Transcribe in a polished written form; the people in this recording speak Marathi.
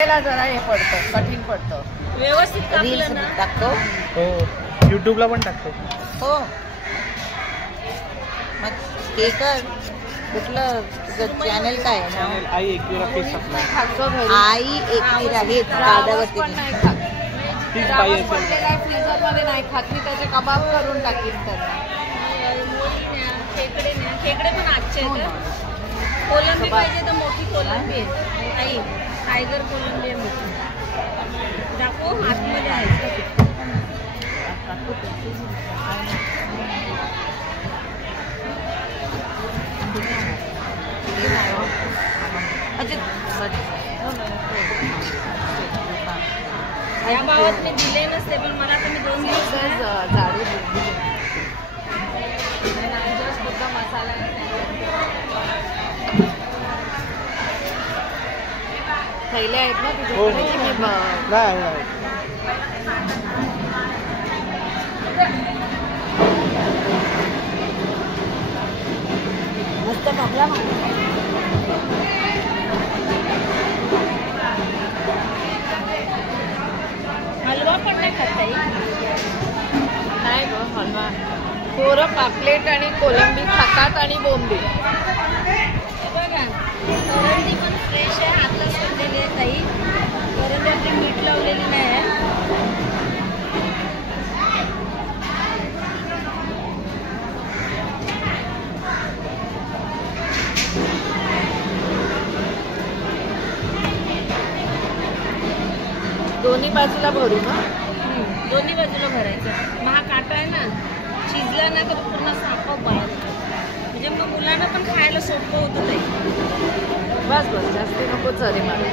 जरा हे पडतं, कठीण पडतं. व्यवस्थित रील्स टाकतो. हो, युट्यूबला पण टाकतो. हो, मग ते कर. कुठलं तुझं चॅनल काय आहे ना? आई एकविरा फिश सप्लाय. आई एकविरा हे गाड्यावरती नाही खात. फ्रीजर मध्ये नाही खात मी, त्याचे कबाब करून टाकीन त्यांना. खेकडे पण आजचे आहेत. कोलंबी पाहिजे तर मोठी कोलंबी आहे. आई टायगर कोलंबी आहे मोठी. दाखव आतमध्ये आहे. या भावात मी दिले नसते, पण मला तुम्ही 2 दिवस झाडू मसाला थैले आहेत ना तुझ्याकडे की मी मस्त टाकला ना. हलवा पण नाही खाता येईल. नाही ग हलवा. पोरं पापलेट आणि कोलंबी खातात आणि बोंबी. बघा करंदी पण फ्रेश आहे, आताच ठेवलेली आहे ताई. करंदी आपली मीठ लावलेली नाही आहे. दोन्ही बाजूला भरू ना. दोन्ही बाजूला भरायचं. मग हा काटा आहे ना, शिजला ना तर पूर्ण सापा बाहेर, म्हणजे मग मुलांना पण खायला सोपं होतं. बस बस जास्त नको चरे मला.